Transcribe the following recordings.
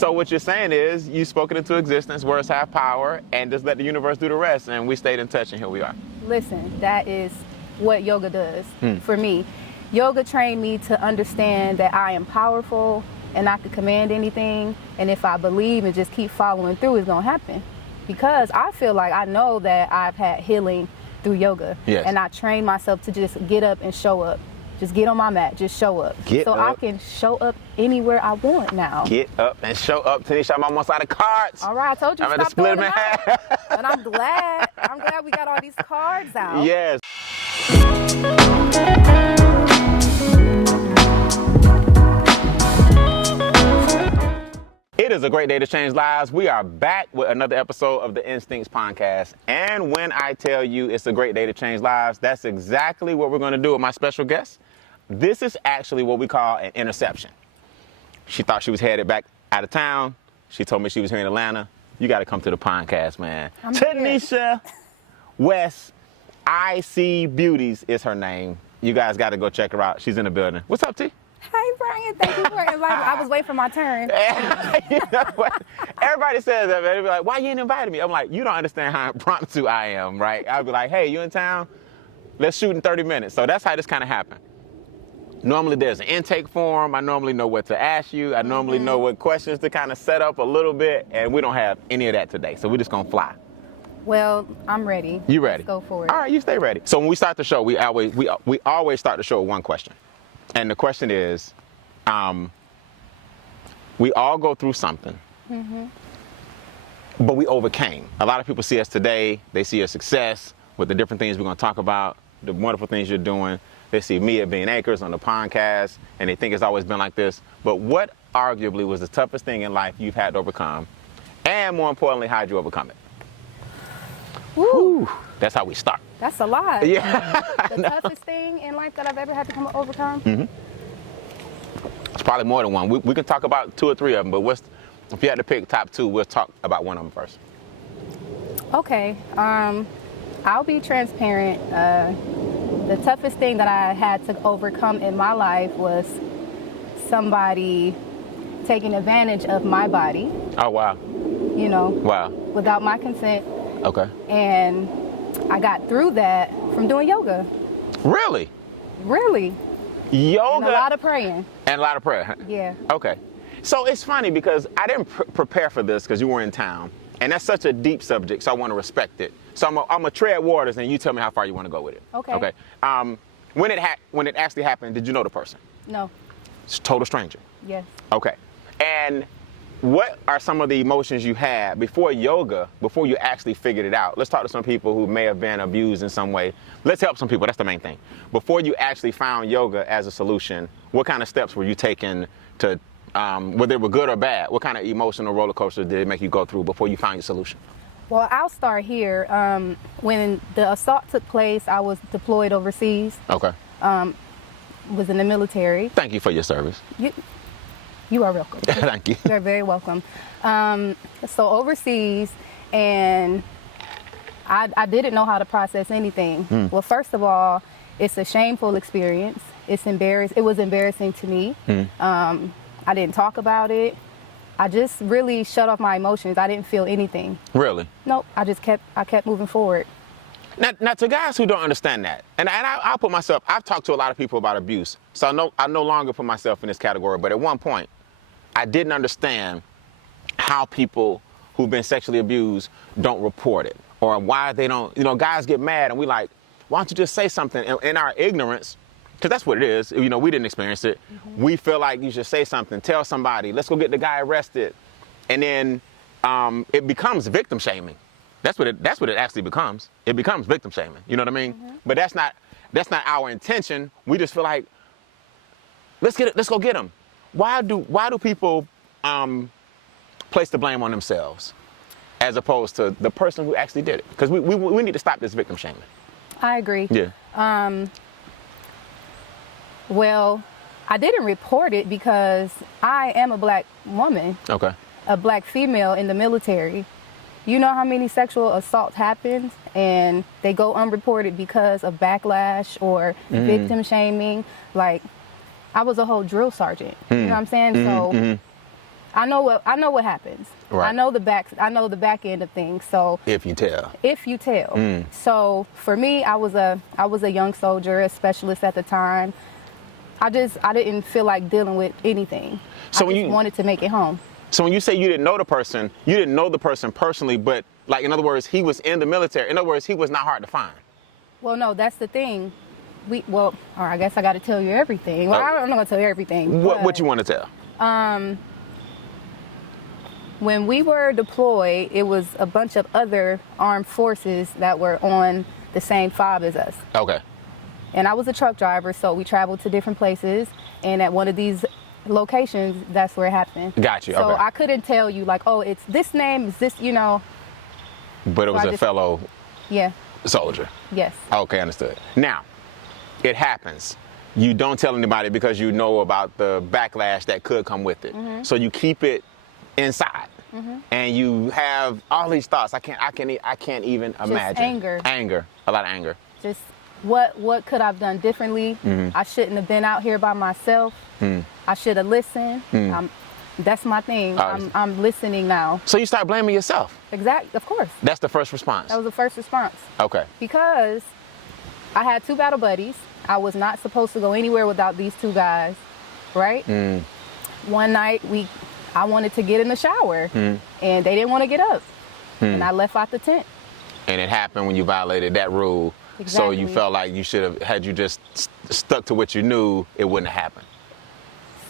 So what you're saying is you spoke it into existence, words have power, and just let the universe do the rest. And we stayed in touch, and here we are. Listen, that is what yoga does for me. Yoga trained me to understand that I am powerful and I could command anything. And if I believe and just keep following through, it's going to happen. Because I feel like I know that I've had healing through yoga. Yes. And I train myself to just get up and show up. Just get on my mat, just show up. I can show up anywhere I want now. Get up and show up. Tanesha, I'm almost out of cards. All right, I told you I'm to going to stop split them in half. And I'm glad we got all these cards out. Yes. It is a great day to change lives. We are back with another episode of the Instincts Pondcast. And when I tell you it's a great day to change lives, that's exactly what we're going to do with my special guest. This is actually what we call an interception. She thought she was headed back out of town. She told me she was here in Atlanta. You got to come to the podcast, man. Tanesha West, I See Beauties is her name. You guys got to go check her out. She's in the building. What's up, T? Hey, Brian, thank you for inviting me. I was waiting for my turn. You know what? Everybody says that, man. They be like, why you ain't invited me? I'm like, you don't understand how impromptu I am, right? I'll be like, hey, you in town? Let's shoot in 30 minutes. So that's how this kind of happened. Normally there's an intake form. I normally know what to ask you. I normally know what questions to kind of set up a little bit, and we don't have any of that today. So we're just going to fly. Well, I'm ready. You ready? Let's go for it. All right, you stay ready. So when we start the show, we always start the show with one question. And the question is, we all go through something, but we overcame. A lot of people see us today, they see your success with the different things we're going to talk about, the wonderful things you're doing. They see me at being anchors on the podcast, and they think it's always been like this. But what arguably was the toughest thing in life you've had to overcome? And more importantly, how'd you overcome it? Woo. That's how we start. That's a lot. Yeah. The toughest thing in life that I've ever had to overcome? It's probably more than one. We can talk about two or three of them, but if you had to pick top two, we'll talk about one of them first. Okay. I'll be transparent. The toughest thing that I had to overcome in my life was somebody taking advantage of my body. Oh, wow. You know. Wow. Without my consent. Okay. And I got through that from doing yoga. Really? Really. Yoga. And a lot of praying. And a lot of prayer. Yeah. Okay. So it's funny because I didn't prepare for this because you were in town. And that's such a deep subject, so I want to respect it. So I'm going to tread waters, and you tell me how far you want to go with it. Okay. Okay. When it actually happened, did you know the person? No. It's a total stranger? Yes. Okay. And what are some of the emotions you had before yoga, before you actually figured it out? Let's talk to some people who may have been abused in some way. Let's help some people. That's the main thing. Before you actually found yoga as a solution, what kind of steps were you taking to whether they were good or bad? What kind of emotional roller coaster did it make you go through before you found your solution? Well, I'll start here. When the assault took place, I was deployed overseas. Okay. Was in the military. Thank you for your service. You are welcome. Thank you. You're very welcome. So overseas, and I didn't know how to process anything. Well, first of all, it's a shameful experience. It was embarrassing to me. I didn't talk about it. I just really shut off my emotions. I didn't feel anything. Really? Nope. I kept moving forward. Now, to guys who don't understand that, and I'll put myself, I've talked to a lot of people about abuse, so I no longer put myself in this category, but at one point, I didn't understand how people who've been sexually abused don't report it, or why they don't, guys get mad, and we like, why don't you just say something? In our ignorance, because that's what it is, we didn't experience it, we feel like you should say something, tell somebody, let's go get the guy arrested, and then it becomes victim shaming. That's what it actually becomes. It becomes victim shaming. You know what I mean? But that's not our intention. We just feel like, let's go get him. Why do people place the blame on themselves as opposed to the person who actually did it? Because we need to stop this victim shaming. I agree. Yeah. Well, I didn't report it because I am a black woman. Okay. A black female in the military. You know how many sexual assaults happen and they go unreported because of backlash or victim shaming? Like, I was a whole drill sergeant. You know what I'm saying? So I know what happens. Right. I know the back end of things. So If you tell. So for me, I was a young soldier, a specialist at the time. I didn't feel like dealing with anything. So I just wanted to make it home. So when you say you didn't know the person personally, but like, in other words, he was in the military. In other words, he was not hard to find. Well, no, that's the thing. Or I guess I got to tell you everything. Well, I'm not going to tell you everything. What you want to tell? When we were deployed, it was a bunch of other armed forces that were on the same fob as us. Okay. And I was a truck driver, so we traveled to different places. And at one of these locations, that's where it happened. Got you. So okay. I couldn't tell you, like, oh, it's this name, it's this, you know. But it was a fellow soldier. Yes. Okay, understood. Now, it happens. You don't tell anybody because you know about the backlash that could come with it. Mm-hmm. So you keep it inside. Mm-hmm. And you have all these thoughts. I can't even imagine. Anger. A lot of anger. Just what could I've done differently? Mm-hmm. I shouldn't have been out here by myself. I should have listened. That's my thing. I'm listening now. So you start blaming yourself. Exactly, of course. That's the first response. That was the first response. Okay. Because I had 2 battle buddies. I was not supposed to go anywhere without these 2 guys, right? One night I wanted to get in the shower and they didn't want to get up. And I left out the tent. And it happened when you violated that rule. Exactly. So you felt like you should have, had you just stuck to what you knew, it wouldn't have happened.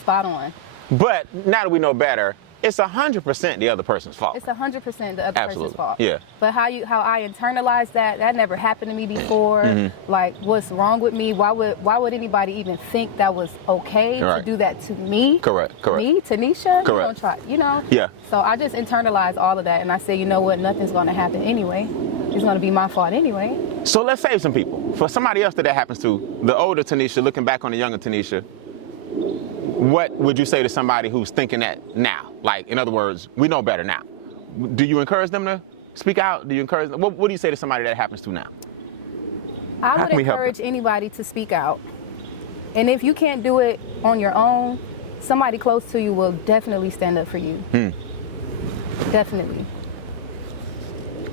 Spot on. But now that we know better, it's 100% the other person's fault. It's 100% the other person's fault. Yeah. But how I internalized that never happened to me before. Like, what's wrong with me? Why would anybody even think that was okay to do that to me? Correct. Me, Tanesha? Correct. You don't try, you know? Yeah. So I just internalized all of that and I said, you know what? Nothing's going to happen anyway. It's going to be my fault anyway. So let's save some people. For somebody else that happens to, the older Tanesha looking back on the younger Tanesha, what would you say to somebody who's thinking that now? Like, in other words, we know better now. Do you encourage them to speak out? Do you encourage them? What do you say to somebody that happens to now? I would encourage anybody to speak out. And if you can't do it on your own, somebody close to you will definitely stand up for you. Definitely.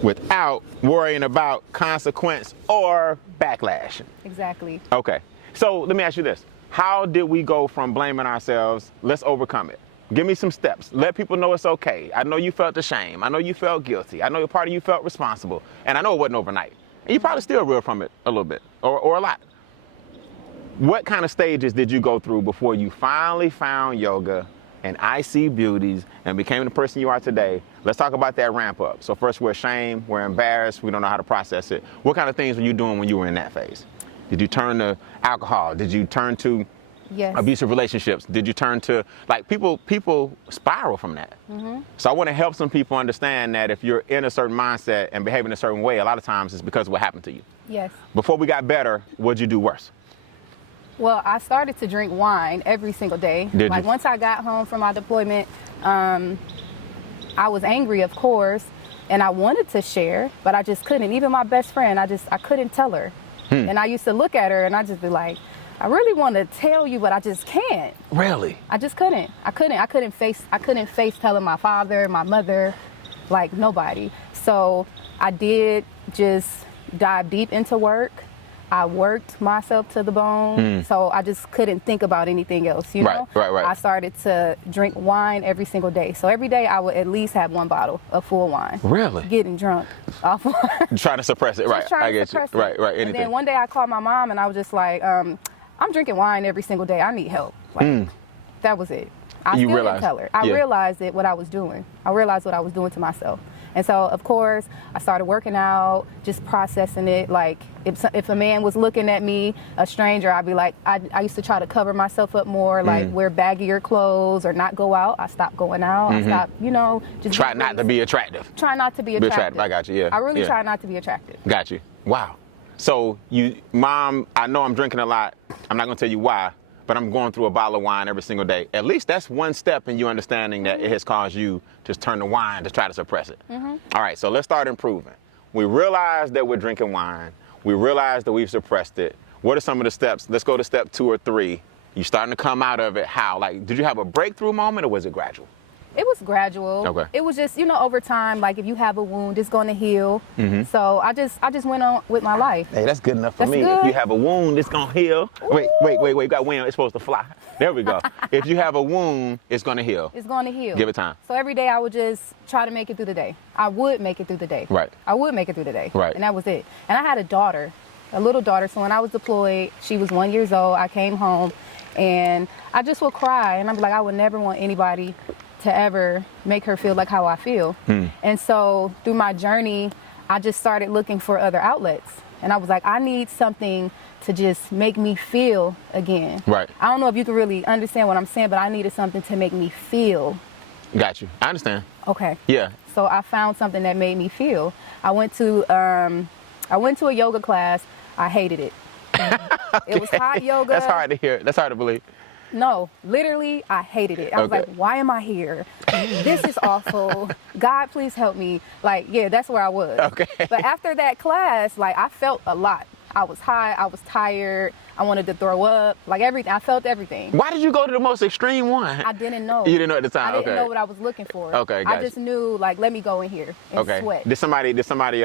Without worrying about consequence or backlash. Exactly. Okay. So let me ask you this. How did we go from blaming ourselves? Let's overcome it. Give me some steps. Let people know it's okay. I know you felt the shame. I know you felt guilty. I know a part of you felt responsible. And I know it wasn't overnight. And you probably still reeled from it a little bit or a lot. What kind of stages did you go through before you finally found yoga and I See Beauties and became the person you are today? Let's talk about that ramp up. So first, we're ashamed, we're embarrassed, we don't know how to process it. What kind of things were you doing when you were in that phase? Did you turn to alcohol? Did you turn to abusive relationships? Did you turn to, like, people spiral from that? So I want to help some people understand that if you're in a certain mindset and behaving a certain way, a lot of times it's because of what happened to you. Yes. Before we got better, what'd you do worse? Well, I started to drink wine every single day. Did you? Once I got home from my deployment, I was angry, of course, and I wanted to share, but I just couldn't. Even my best friend, I couldn't tell her. And I used to look at her and I just be like, I really want to tell you, but I just can't. Really? I just couldn't. I couldn't face telling my father, my mother, like nobody. So I did just dive deep into work. I worked myself to the bone, so I just couldn't think about anything else, you know? Right. I started to drink wine every single day. So every day I would at least have 1 bottle of full wine. Really? Getting drunk off wine. Trying to suppress it, right. I get you. Right, anything. And then one day I called my mom and I was just like, I'm drinking wine every single day. I need help. Like, that was it. I still didn't tell her. I realized what I was doing. I realized what I was doing to myself. And so, of course, I started working out, just processing it. Like, if a man was looking at me, a stranger, I'd be like, I used to try to cover myself up more, like wear baggier clothes or not go out. I stopped going out. I stopped, just try not to be attractive. Try not to be attractive. I got you, yeah. I really try not to be attractive. Got you. Wow. So, Mom, I know I'm drinking a lot. I'm not going to tell you why, but I'm going through a bottle of wine every single day. At least that's one step in you understanding that it has caused you to turn to wine to try to suppress it. All right, so let's start improving. We realize that we're drinking wine. We realize that we've suppressed it. What are some of the steps? Let's go to step 2 or 3. You starting to come out of it. How? Like, did you have a breakthrough moment or was it gradual? It was gradual. Okay. It was just, over time, like if you have a wound, it's going to heal. So I just went on with my life. Hey, that's good enough for That's me. good? If you have a wound, it's gonna heal. Wait, you got wind, it's supposed to fly. There we go. If you have a wound, it's gonna heal. It's going to heal. Give it time. So every day I would just try to make it through the day. I would make it through the day. Right. I would make it through the day. Right. And that was it. And I had a little daughter. So when I was deployed, she was 1 year old. I came home and I just would cry. And I'm like, I would never want anybody to ever make her feel like how I feel. And so through my journey, I just started looking for other outlets. And I was like, I need something to just make me feel again. Right. I don't know if you can really understand what I'm saying, but I needed something to make me feel. Got you. I understand. Okay. Yeah. So I found something that made me feel. I went to a yoga class. I hated it. It was hot yoga. That's hard to hear. That's hard to believe. No, literally, I hated it. I was like, why am I here? This is awful. God, please help me. Like, yeah, that's where I was. Okay. But after that class, like, I felt a lot. I was high. I was tired. I wanted to throw up. Like, everything. I felt everything. Why did you go to the most extreme one? I didn't know. You didn't know at the time? I didn't know what I was looking for. Okay, I just knew, like, let me go in here and sweat. Did somebody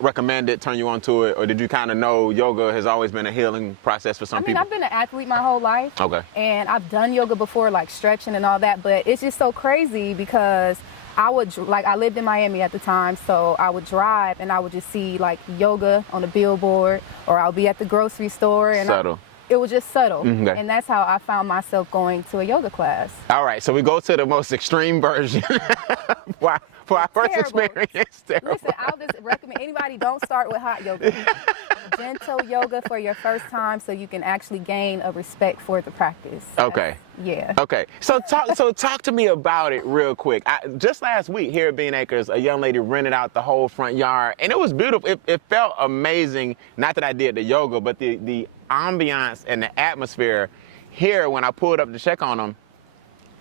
recommend it, turn you on to it, or did you kind of know yoga has always been a healing process for some people? I've been an athlete my whole life. Okay. And I've done yoga before, like stretching and all that, but it's just so crazy because I lived in Miami at the time, so I would drive and I would just see like yoga on a billboard, or I'll be at the grocery store and Subtle. It was just subtle. Okay. And that's how I found myself going to a yoga class. All right, so we go to the most extreme version for our first experience. Terrible. Listen, I'll just recommend anybody don't start with hot yoga. Gentle yoga for your first time so you can actually gain a respect for the practice. Okay. Yeah. Okay. So talk to me about it real quick. Just last week here at Bean Acres, a young lady rented out the whole front yard, and it was beautiful. It felt amazing. Not that I did the yoga, but the ambiance and the atmosphere here when I pulled up to check on them.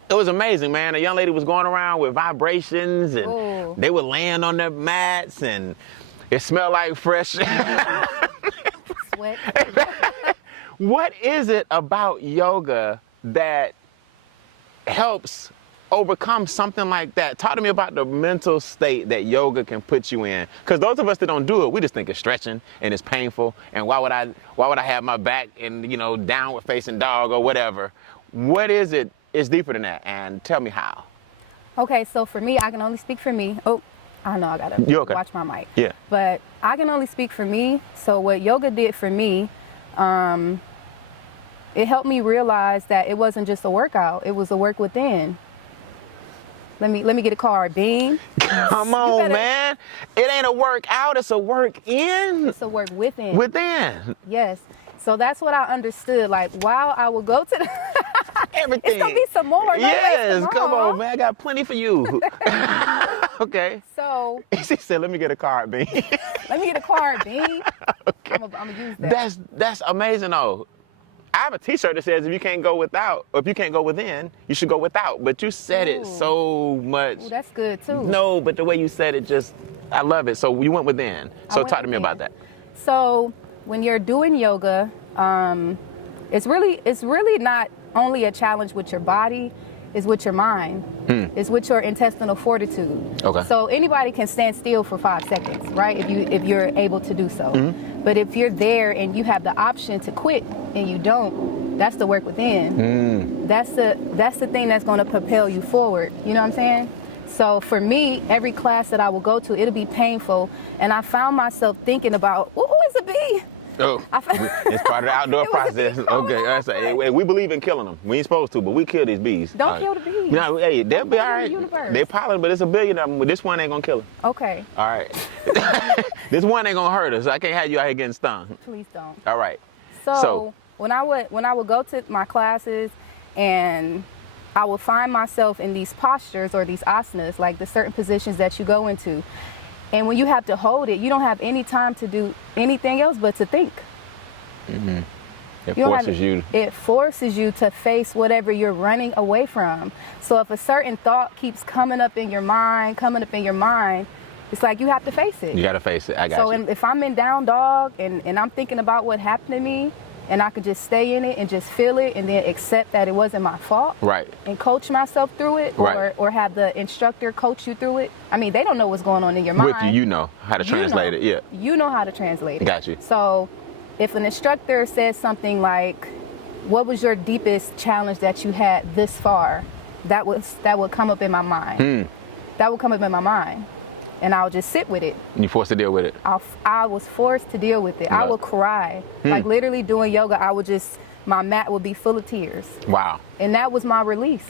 It was amazing, man. A young lady was going around with vibrations, and they were laying on their mats, and it smelled like fresh Sweat. What is it about yoga that helps overcome something like that? Talk to me about the mental state that yoga can put you in. Because those of us that don't do it, we just think it's stretching and it's painful. And why would I have my back in, downward facing dog or whatever? What is it? It's deeper than that. And tell me how. Okay, so for me, I can only speak for me. Oh, I know I gotta watch my mic. Yeah. But I can only speak for me. So what yoga did for me, it helped me realize that it wasn't just a workout. It was a work within. Let me get a card, Bean. Come on, man. It ain't a work out, it's a work in. It's a work within. Within. Yes. So that's what I understood. Like, while I would go to the everything. It's gonna be some more. Yes, come on, man. I got plenty for you. Okay. So she said, "Let me get a card, Bean." Let me get a card, Bean. Okay. I'm gonna use that. That's amazing, though. I have a T-shirt that says, "If you can't go without, or if you can't go within, you should go without." But you said it so much. Ooh, that's good too. No, but the way you said it, I love it. So you went within. So talk to me about that. So when you're doing yoga, it's really not only a challenge with your body, it's with your mind. It's with your intestinal fortitude. Okay. So anybody can stand still for 5 seconds, right? If you're able to do so. But if you're there and you have the option to quit and you don't, that's the work within. That's the thing that's going to propel you forward. You know what I'm saying? So for me, every class that I will go to, it'll be painful, and I found myself thinking about, oh, it's a bee. Oh, it's part of the outdoor process. Okay, that's hey, we believe in killing them. We ain't supposed to, but we kill these bees. Don't kill the bees. No, hey, they'll be all right. They pollen, but it's a billion of them. This one ain't gonna kill them. Okay. All right. This one ain't gonna hurt us. I can't have you out here getting stung. Please don't. All right. So when I would go to my classes, and I would find myself in these postures or these asanas, like the certain positions that you go into. And when you have to hold it, you don't have any time to do anything else but to think. It forces you to face whatever you're running away from. So if a certain thought keeps coming up in your mind, it's like you have to face it. You got to face it. I got you. So if I'm in down dog and I'm thinking about what happened to me, and I could just stay in it and just feel it and then accept that it wasn't my fault. Right. And coach myself through it, or have the instructor coach you through it. I mean, they don't know what's going on in your mind. With you, you know how to translate it. Yeah. You know how to translate it. Got you. So if an instructor says something like, what was your deepest challenge that you had this far? That would come up in my mind. That would come up in my mind. And I'll just sit with it. And you forced to deal with it? I was forced to deal with it. I would cry. Like literally doing yoga, my mat would be full of tears. Wow. And that was my release.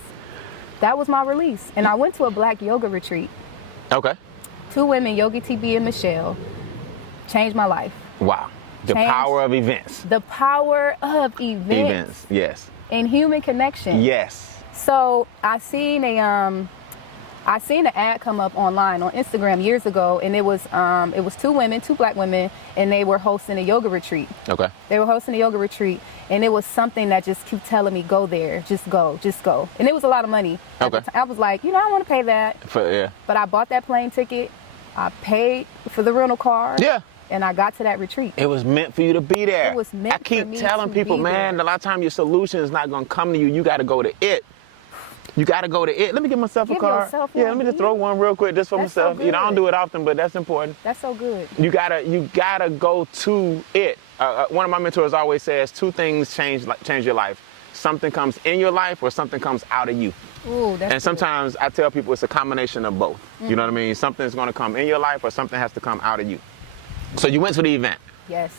That was my release. And I went to a black yoga retreat. Okay. 2 women, Yogi TB and Michelle, changed my life. Wow. The power of events. The power of events. Yes. And human connection. Yes. So I seen an ad come up online on Instagram years ago, and it was 2 women, 2 black women, and they were hosting a yoga retreat. Okay. They were hosting a yoga retreat, and it was something that just kept telling me, go there, just go. And it was a lot of money. Okay. I was like, I want to pay that. But I bought that plane ticket. I paid for the rental car. Yeah. And I got to that retreat. It was meant for you to be there. It was meant for me to be there. I keep telling people, man, a lot of times your solution is not going to come to you. You got to go to it. You got to go to it. Let me give myself a card. Let me just throw one real quick just for myself. So I don't do it often, but that's important. That's so good. You gotta go to it. One of my mentors always says 2 things change your life. Something comes in your life or something comes out of you. Ooh, that's and sometimes I tell people it's a combination of both. You know what I mean? Something's going to come in your life or something has to come out of you. So you went to the event. Yes.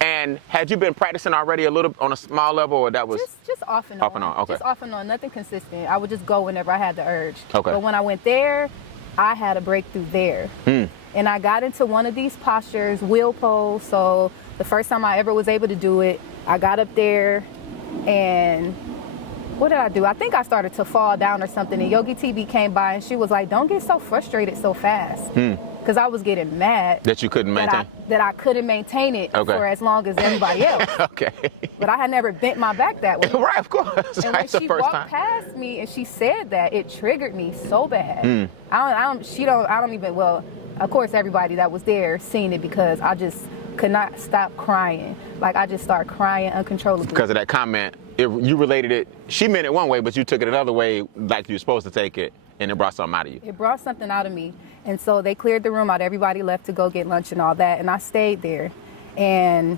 And had you been practicing already a little on a small level, or that was just off and on? Off and on, okay. Just off and on, nothing consistent. I would just go whenever I had the urge. Okay. But when I went there, I had a breakthrough there. And I got into one of these postures, wheel pose. So the first time I ever was able to do it, I got up there, and what did I do? I think I started to fall down or something, and Yogi TB came by, and she was like, don't get so frustrated so fast. Because I was getting mad. That you couldn't maintain? That I couldn't maintain it for as long as everybody else. Okay. But I had never bent my back that way. Right, of course. And when she walked past me and she said that, it triggered me so bad. Well, of course everybody that was there seen it, because I just could not stop crying. Like I just started crying uncontrollably. Because of that comment, you related it, she meant it one way, but you took it another way like you were supposed to take it, and it brought something out of you. It brought something out of me. And so they cleared the room out. Everybody left to go get lunch and all that. And I stayed there. And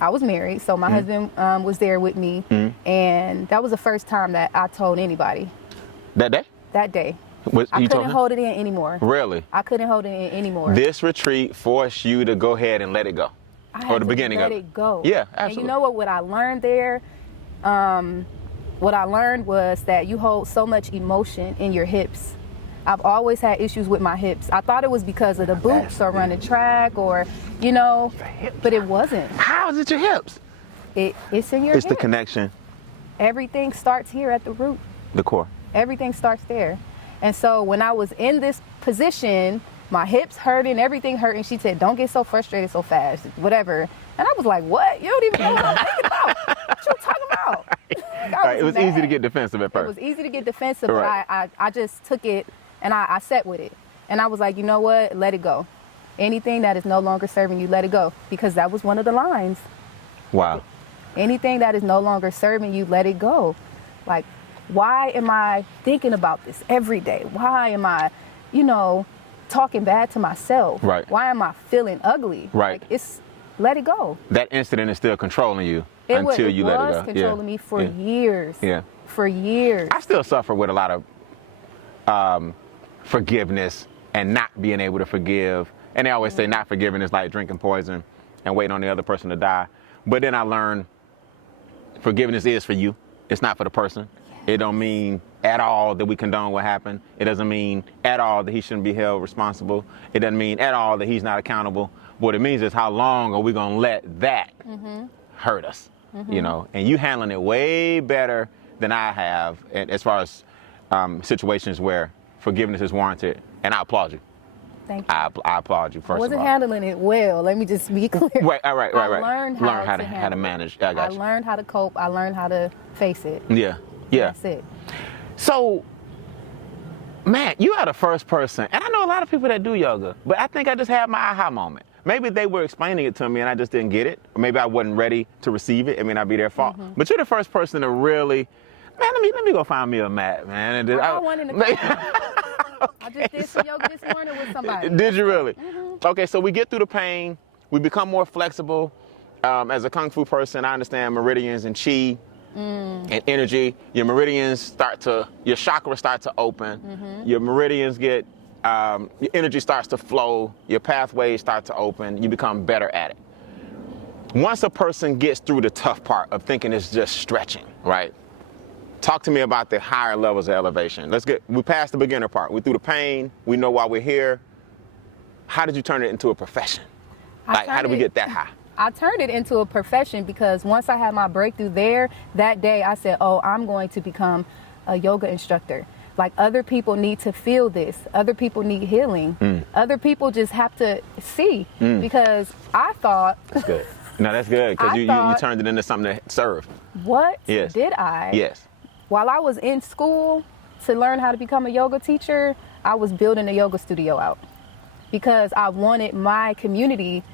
I was married, so my husband was there with me. And that was the first time that I told anybody. That day? That day. I couldn't hold it in anymore. Really? I couldn't hold it in anymore. This retreat forced you to go ahead and let it go. Or the beginning of it. Let it go. Yeah, absolutely. And you know what I learned there? What I learned was that you hold so much emotion in your hips. I've always had issues with my hips. I thought it was because of the boots or running track or, but it wasn't. How is it your hips? It's in your hips. It's the connection. Everything starts here at the root. The core. Everything starts there. And so when I was in this position, my hips hurting, everything hurting, she said, don't get so frustrated so fast, whatever. And I was like, what? You don't even know what I'm thinking about. What you talking about? Right, it was easy to get defensive at first. It was easy to get defensive, but I just took it and I sat with it. And I was like, you know what? Let it go. Anything that is no longer serving you, let it go. Because that was one of the lines. Wow. Anything that is no longer serving you, let it go. Like, why am I thinking about this every day? Why am I, talking bad to myself? Right. Why am I feeling ugly? Right. Like, let it go. That incident is still controlling you until you let it go. It was controlling me for years. Yeah. For years. I still suffer with a lot of forgiveness and not being able to forgive. And they always say not forgiving is like drinking poison and waiting on the other person to die. But then I learned forgiveness is for you. It's not for the person. It don't mean at all that we condone what happened. It doesn't mean at all that he shouldn't be held responsible. It doesn't mean at all that he's not accountable. What it means is how long are we going to let that hurt us, and you handling it way better than I have as far as situations where forgiveness is warranted. And I applaud you. Thank you. I applaud you, first of all. I wasn't handling it well. Let me just be clear. Right. I learned how to manage. I got you. I learned how to cope. I learned how to face it. Yeah. That's it. So, man, you are the first person, and I know a lot of people that do yoga, but I think I just had my aha moment. maybe they were explaining it to me and I just didn't get it. Or maybe I wasn't ready to receive it. It may not be their fault. But you're the first person to really, man, let me go find me a mat, man. And I got one in the car. I just did some yoga this morning with somebody. Did you really? Okay, so we get through the pain. We become more flexible. As a Kung Fu person, I understand meridians and chi and energy. Your meridians your chakras start to open. Your meridians get, your energy starts to flow. Your pathways start to open. You become better at it. Once a person gets through the tough part of thinking it's just stretching, right? Talk to me about the higher levels of elevation. We passed the beginner part. We through the pain. We know why we're here. How did you turn it into a profession? How did we get that high? I turned it into a profession because once I had my breakthrough there, that day I said, oh, I'm going to become a yoga instructor. Like, other people need to feel this. Other people need healing. Other people just have to see. Because I thought... That's good. No, that's good because you turned it into something to serve. What Yes. did I? Yes. While I was in school to learn how to become a yoga teacher, I was building a yoga studio out because I wanted my community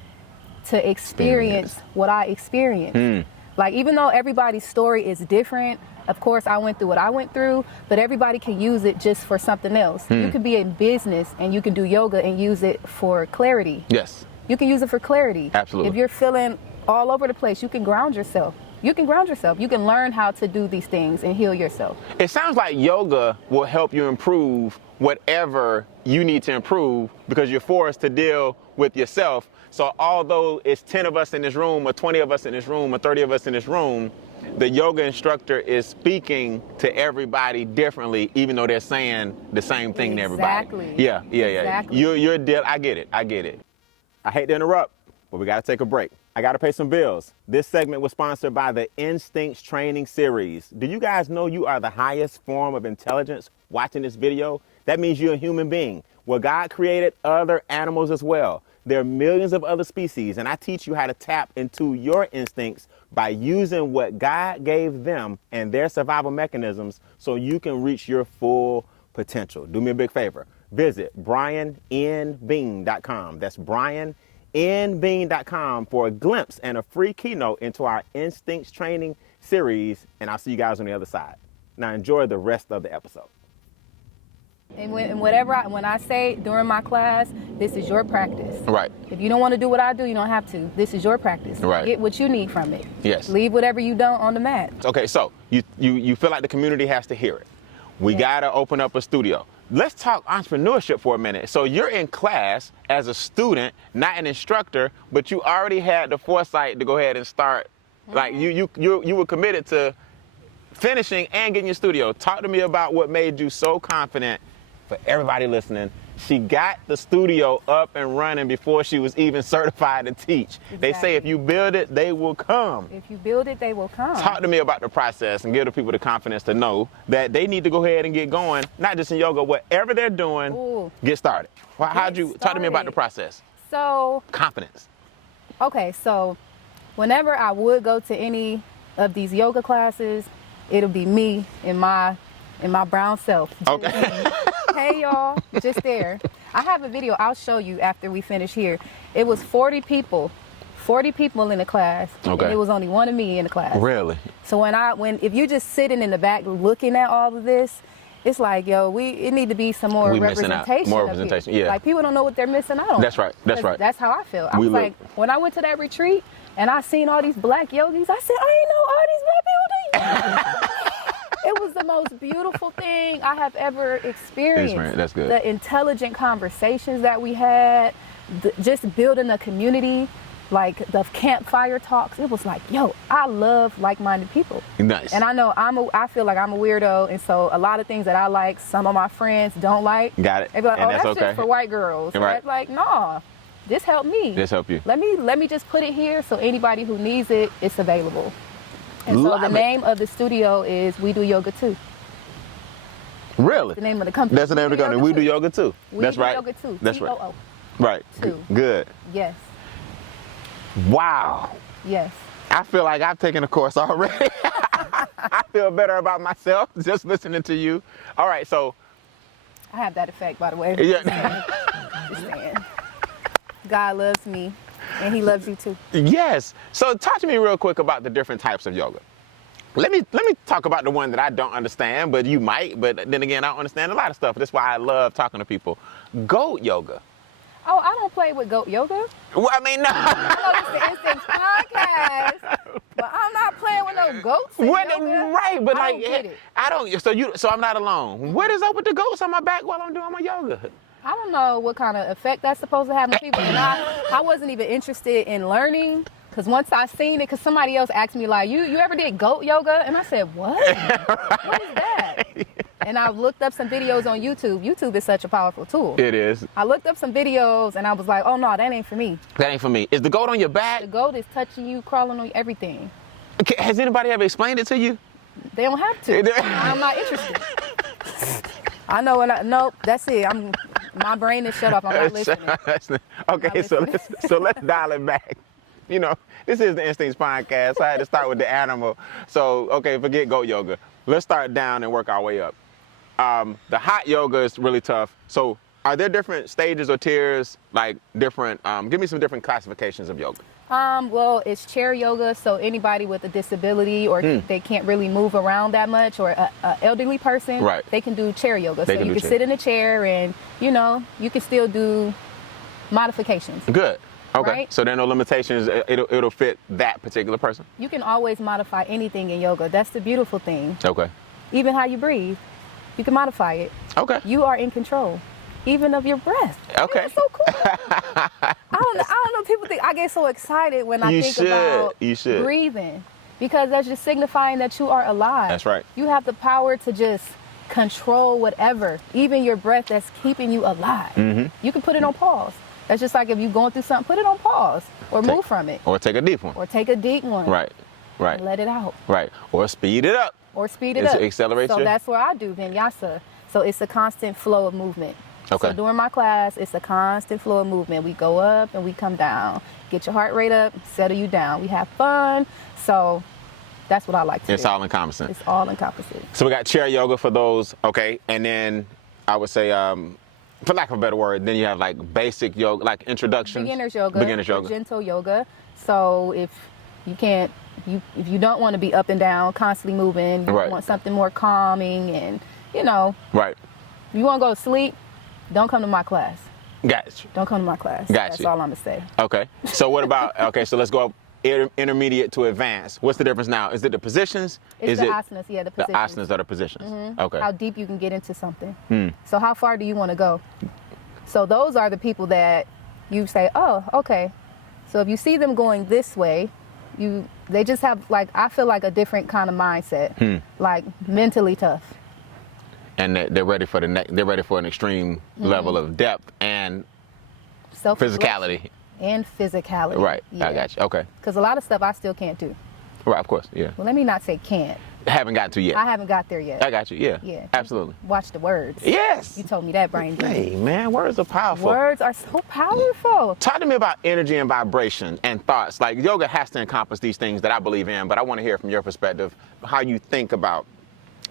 to experience what I experienced. Like, even though everybody's story is different, of course I went through what I went through, but everybody can use it just for something else. You could be in business and you can do yoga and use it for clarity. Yes. You can use it for clarity. Absolutely. If you're feeling all over the place, you can ground yourself. You can ground yourself. You can learn how to do these things and heal yourself. It sounds like yoga will help you improve whatever you need to improve because you're forced to deal with yourself. So although it's 10 of us in this room or 20 of us in this room or 30 of us in this room, the yoga instructor is speaking to everybody differently, even though they're saying the same thing to everybody. Exactly. Yeah. Exactly. You're deal. I get it. I hate to interrupt, but we got to take a break. I got to pay some bills. This segment was sponsored by the Instincts Training Series. Do you guys know you are the highest form of intelligence watching this video? That means you're a human being. Well, God created other animals as well. There are millions of other species, and I teach you how to tap into your instincts by using what God gave them and their survival mechanisms so you can reach your full potential. Do me a big favor. Visit briannbean.com. That's briannbean.com for a glimpse and a free keynote into our Instincts Training Series, and I'll see you guys on the other side. Now enjoy the rest of the episode. And when I say during my class, this is your practice. Right. If you don't want to do what I do, you don't have to. This is your practice. Right. Get what you need from it. Yes. Leave whatever you don't on the mat. Okay, so you feel like the community has to hear it. We gotta open up a studio. Let's talk entrepreneurship for a minute. So you're in class as a student, not an instructor, but you already had the foresight to go ahead and start. Like you were committed to finishing and getting your studio. Talk to me about what made you so confident. For everybody listening, she got the studio up and running before she was even certified to teach. Exactly. They say if you build it, they will come. If you build it, they will come. Talk to me about the process and give the people the confidence to know that they need to go ahead and get going, not just in yoga, whatever they're doing, get started. Well, talk to me about the process? So, confidence. Okay, so whenever I would go to any of these yoga classes, it'll be me in my brown self. Okay. Hey y'all, just there. I have a video I'll show you after we finish here. It was 40 people in the class. Okay. And it was only one of me in the class. Really? So if you're just sitting in the back looking at all of this, it's like, yo, it need to be some more representation. More representation, yeah. Like, people don't know what they're missing out on. That's right. That's how I feel. I was like, when I went to that retreat and I seen all these black yogis, I said, I ain't know all these black people. It was the most beautiful thing I have ever experienced. That's good. The intelligent conversations that we had, just building a community, like the campfire talks. It was like, yo, I love like-minded people. Nice. And I know I feel like I'm a weirdo, and so a lot of things that I like, some of my friends don't like. Got it. They be like, and oh, that's okay. just for white girls. Right. Like, nah, this helped me. This helped you. Let me just put it here so anybody who needs it, it's available. And so the name of the studio is We Do Yoga Too. Really? That's the name of the company. That's the name of the company. We Do Yoga Too. That's right. We Do Yoga Too. That's right. T-O-O. Right. Two. Good. Yes. Wow. Yes. I feel like I've taken a course already. I feel better about myself just listening to you. All right, so. I have that effect, by the way. Yeah. Just saying. God loves me, and He loves you too. Yes. So talk to me real quick about the different types of yoga. Let me talk about the one that I don't understand, but you might. But then again, I don't understand a lot of stuff. That's why I love talking to people. Goat yoga. Oh, I don't play with goat yoga. Well, I mean, no. I know it's the Instincts Podcast, but I'm not playing with no goats in yoga. Right, but I like, don't get it. I don't. So I'm not alone. What is up with the goats on my back while I'm doing my yoga? I don't know what kind of effect that's supposed to have on people. And I wasn't even interested in learning, because once I seen it, because somebody else asked me, like, you ever did goat yoga? And I said, what? What is that? And I looked up some videos on YouTube. YouTube is such a powerful tool. It is. I looked up some videos and I was like, oh no, that ain't for me. That ain't for me. Is the goat on your back? The goat is touching you, crawling on you, everything. Okay, has anybody ever explained it to you? They don't have to. I'm not interested. I know, nope, that's it. My brain is shut off. I'm not listening. Okay, so let's dial it back. You know, this is the Instincts Podcast. So I had to start with the animal. So, okay, forget goat yoga. Let's start down and work our way up. The hot yoga is really tough. So are there different stages or tiers, like different, give me some different classifications of yoga. Well, it's chair yoga, so anybody with a disability or they can't really move around that much, or a elderly person, right, they can do chair yoga. So you can sit in a chair and, you know, you can still do modifications. Good. Okay. Right? So there are no limitations. It'll fit that particular person. You can always modify anything in yoga. That's the beautiful thing. Okay. Even how you breathe, you can modify it. Okay. You are in control, even of your breath. Okay. That's so cool. I don't know. People think I get so excited when I think about breathing, because that's just signifying that you are alive. That's right. You have the power to just control whatever, even your breath that's keeping you alive. Mm-hmm. You can put it on pause. That's just like if you're going through something, put it on pause or move from it. Or take a deep one. Or take a deep one. Right. Right. And let it out. Right. Or speed it up. Or speed it up. Accelerate So that's what I do, vinyasa. So it's a constant flow of movement. Okay. So during my class, it's a constant flow of movement. We go up and we come down. Get your heart rate up, settle you down. We have fun. So that's what I like to do. It's all encompassing. It's all encompassing. So we got chair yoga for those, okay, and then I would say, for lack of a better word, then you have like basic yoga, like introductions. Beginner's yoga. Gentle yoga. So if you don't want to be up and down, constantly moving, you want something more calming and, you know. Right. If you want to go to sleep, don't come to my class. Gotcha. Don't come to my class. That's all I'm going to say. Okay. So what about, okay, so let's go up intermediate to advanced. What's the difference now? Is it the positions? It's the asanas, yeah, the positions. The asanas are the positions. Mm-hmm. Okay. How deep you can get into something. So how far do you want to go? So those are the people that you say, oh, okay. So if you see them going this way, they just have, like, I feel like a different kind of mindset, like mentally tough. And they're ready for they're ready for an extreme level of depth and physicality. And physicality. Right. Yeah. I got you. Okay. Because a lot of stuff I still can't do. Right. Of course. Yeah. Well, let me not say can't. Haven't got to yet. I haven't got there yet. I got you. Yeah. Yeah. Absolutely. Watch the words. Yes. You told me that, Brian. Hey, man, words are powerful. Words are so powerful. Talk to me about energy and vibration and thoughts. Like, yoga has to encompass these things that I believe in, but I want to hear from your perspective how you think about,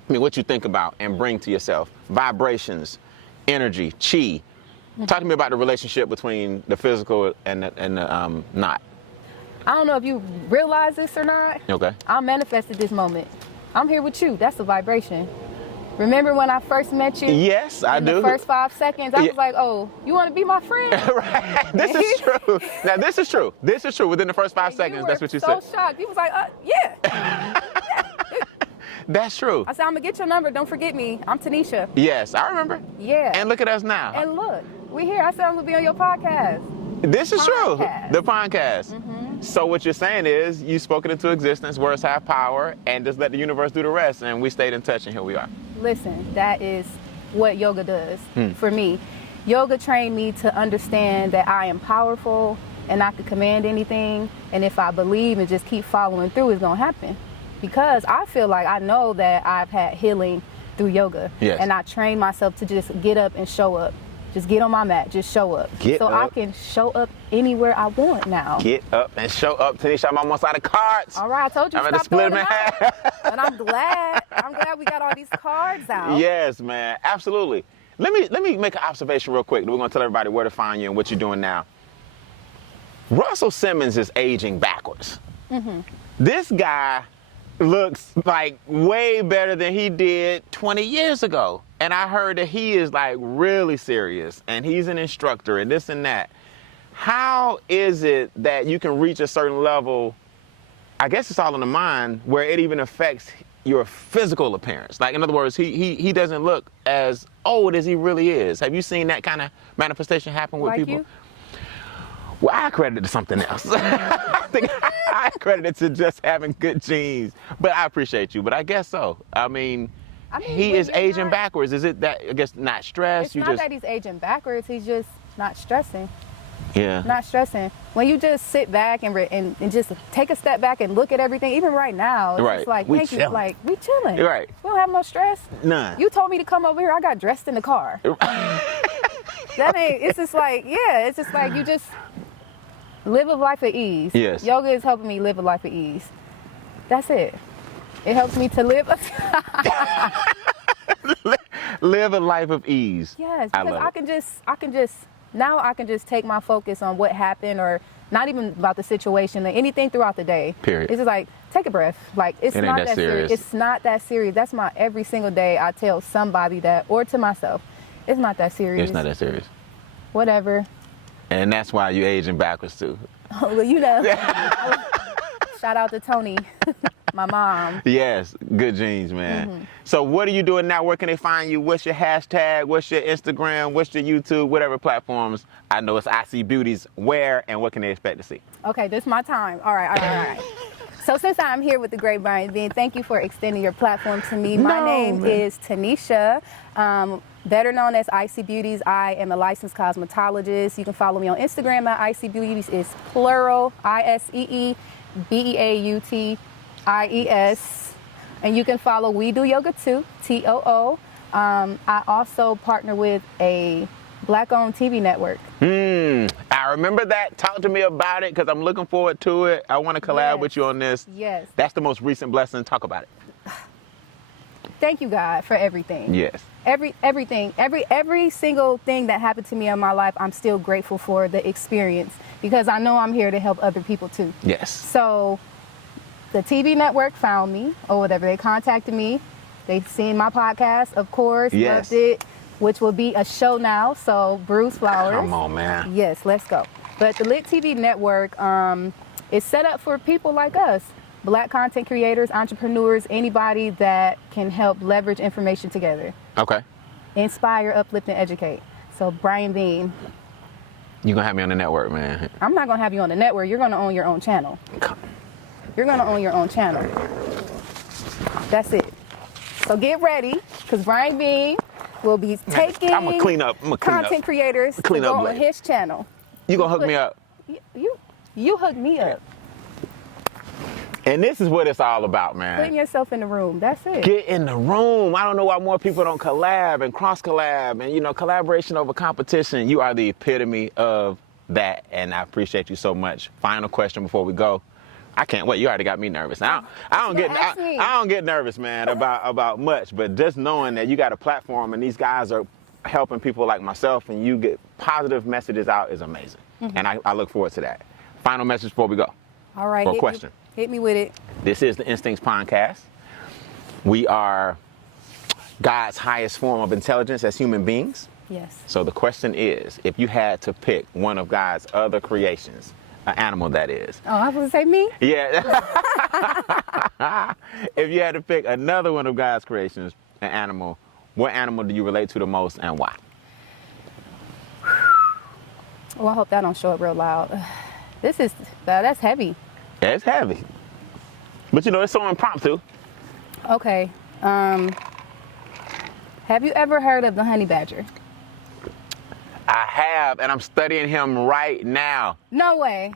what you think about and bring to yourself. Vibrations, energy, chi. Talk to me about the relationship between the physical and the not. I don't know if you realize this or not. Okay. I manifested this moment. I'm here with you. That's a vibration. Remember when I first met you? Yes, I do. In the first 5 seconds, I was like, oh, you want to be my friend? Right. This is true. Now, this is true. This is true. Within the first 5 seconds, that's what you said. So shocked. You was like, yeah. Yeah. That's true. I said, I'm going to get your number. Don't forget me. I'm Tanesha. Yes, I remember. Yeah. And look at us now. And look, we're here. I said I'm going to be on your podcast. This is true. Podcast. The podcast. So what you're saying is you spoke it into existence, words have power, and just let the universe do the rest. And we stayed in touch, and here we are. Listen, that is what yoga does for me. Yoga trained me to understand that I am powerful and I can command anything. And if I believe and just keep following through, it's going to happen. Because I feel like I know that I've had healing through yoga. Yes. And I trained myself to just get up and show up. Just get on my mat, just show up. I can show up anywhere I want now. Get up and show up, Tanesha. I'm almost out of cards. All right, I told you I'm stop throwing them out. And I'm glad we got all these cards out. Yes, man, absolutely. Let me make an observation real quick. We're gonna tell everybody where to find you and what you're doing now. Russell Simmons is aging backwards. This guy looks like way better than he did 20 years ago. And I heard that he is like really serious and he's an instructor and this and that. How is it that you can reach a certain level, I guess it's all in the mind, where it even affects your physical appearance? Like, in other words, he doesn't look as old as he really is. Have you seen that kind of manifestation happen with Like people? you? Well, I credit it to something else. I think I credit it to just having good genes. But I appreciate you. But I guess so. I mean he when is you're aging not- backwards. Is it that, I guess, not stress? It's not that he's aging backwards. He's just not stressing. Yeah. Not stressing. When you just sit back and just take a step back and look at everything, even right now, it's Right. just like, We thank you. chilling. Like, we chilling. Right. We don't have no stress. None. You told me to come over here. I got dressed in the car. That ain't, it's just like, yeah, it's just like you just live a life of ease. Yes. Yoga is helping me live a life of ease. That's it. It helps me to live. Live a life of ease. Yes, I because love I it. can just take my focus on what happened, or not even about the situation or anything throughout the day. Period. It's just like, take a breath. Like, it's It ain't not that that serious. serious. It's not that serious. That's my every single day I tell somebody that, or to myself, it's not that serious. It's not that serious. Whatever. And that's why you aging backwards too. Well, you know. Shout out to Tony, my mom. Yes, good genes, man. So what are you doing now? Where can they find you? What's your hashtag? What's your Instagram? What's your YouTube? Whatever platforms. I know it's I See Beauties. Where and what can they expect to see? Okay, this is my time. All right. So since I'm here with the great Brian Bean, thank you for extending your platform to me. My name is Tanesha, better known as IC Beauties. I am a licensed cosmetologist. You can follow me on Instagram at IC Beauties. It's plural, ISEEBEAUTIES. And you can follow We Do Yoga Too, TOO. I also partner with a Black-owned TV network. I remember that. Talk to me about it because I'm looking forward to it. I want to collab Yes. with you on this. Yes. That's the most recent blessing. Talk about it. Thank you, God, for everything. Yes. Everything, every single thing that happened to me in my life, I'm still grateful for the experience because I know I'm here to help other people too. Yes. So the TV network found me or whatever. They contacted me. They seen my podcast, of course, Yes. loved it, which will be a show now. So Bruce Flowers. Come on, man. Yes, let's go. But the Lit TV network is set up for people like us, Black content creators, entrepreneurs, anybody that can help leverage information together. Okay. Inspire, uplift, and educate. So Brian Bean, You're going to have me on the network, man. I'm not going to have you on the network. You're going to own your own channel. You're going to own your own channel. That's it. So get ready, because Brian Bean will be taking I'm going to clean up. content creators to Clean go up on later. his channel. You going to hook me up. You hook me up. And this is what it's all about, Putting man. yourself in the room. That's it. Get in the room. I don't know why more people don't collab and cross collab and, collaboration over competition. You are the epitome of that. And I appreciate you so much. Final question before we go. I can't wait. You already got me nervous. I don't get nervous, man, about much. But just knowing that you got a platform and these guys are helping people like myself and you get positive messages out is amazing. And I look forward to that. Final message before we go. All right. Or question. Hit me with it. This is the Instincts Pondcast. We are God's highest form of intelligence as human beings. Yes. So the question is, if you had to pick one of God's other creations, an animal that is. Oh, I was going to say me? Yeah. If you had to pick another one of God's creations, an animal, what animal do you relate to the most and why? Oh, I hope that don't show up real loud. That's heavy. Yeah, it's heavy. But it's so impromptu. Okay. Have you ever heard of the honey badger? I have, and I'm studying him right now. No way.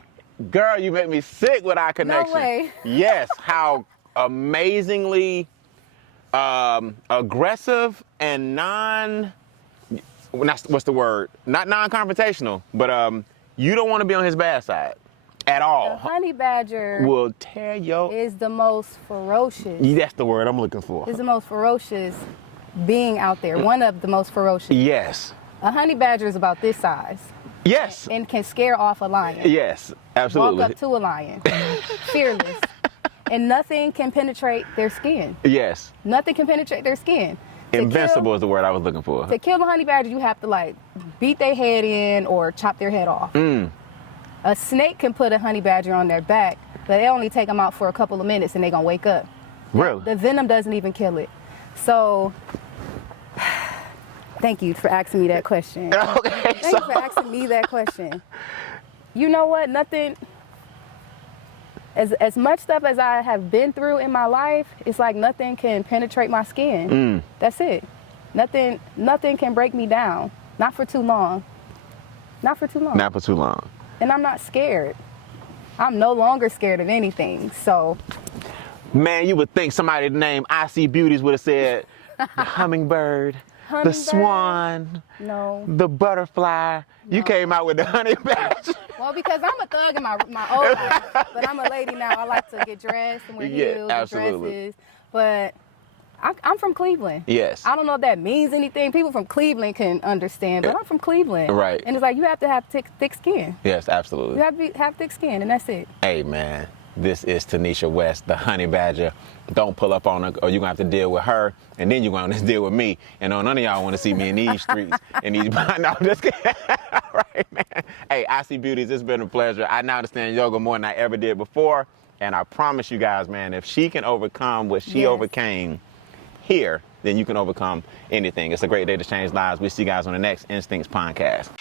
Girl, you make me sick with our connection. way. Yes, how amazingly aggressive and what's the word? Not non-confrontational, but you don't want to be on his bad side at The all. honey badger Will tear your... is the most ferocious. That's the word I'm looking for. Is the most ferocious being out there. One of the most ferocious. Yes. A honey badger is about this size. Yes. and can scare off a lion. Yes, absolutely. Walk up to a lion, fearless, and nothing can penetrate their skin. Yes. Nothing can penetrate their skin. Invincible is the word I was looking for. To kill the honey badger, you have to like beat their head in or chop their head off. A snake can put a honey badger on their back, but they only take them out for a couple of minutes and they're gonna wake up. Really? The venom doesn't even kill it. So, thank you for asking me that question. Okay. Thank you for asking me that question. You know what? Nothing. As much stuff as I have been through in my life, it's like nothing can penetrate my skin. That's it. Nothing can break me down. Not for too long. Not for too long. Not for too long. And I'm not scared. I'm no longer scared of anything. So, man, you would think somebody named I See Beauties would have said the hummingbird, the swan, no. the butterfly. No. You came out with the honey badger. Well, because I'm a thug in my old life, but I'm a lady now. I like to get dressed and wear heels and dresses. But I'm from Cleveland. Yes. I don't know if that means anything. People from Cleveland can understand, but I'm from Cleveland. Right. And it's like you have to have thick skin. Yes, absolutely. You have to have thick skin, and that's it. Hey, man. This is Tanesha West, the honey badger. Don't pull up on her or you're going to have to deal with her and then you're going to deal with me. And none of y'all want to see me in these streets. In these, no, I'm just kidding. All right, man. Hey, I See Beauties, it's been a pleasure. I now understand yoga more than I ever did before. And I promise you guys, man, if she can overcome what she overcame here, then you can overcome anything. It's a great day to change lives. We'll see you guys on the next Instincts Pondcast.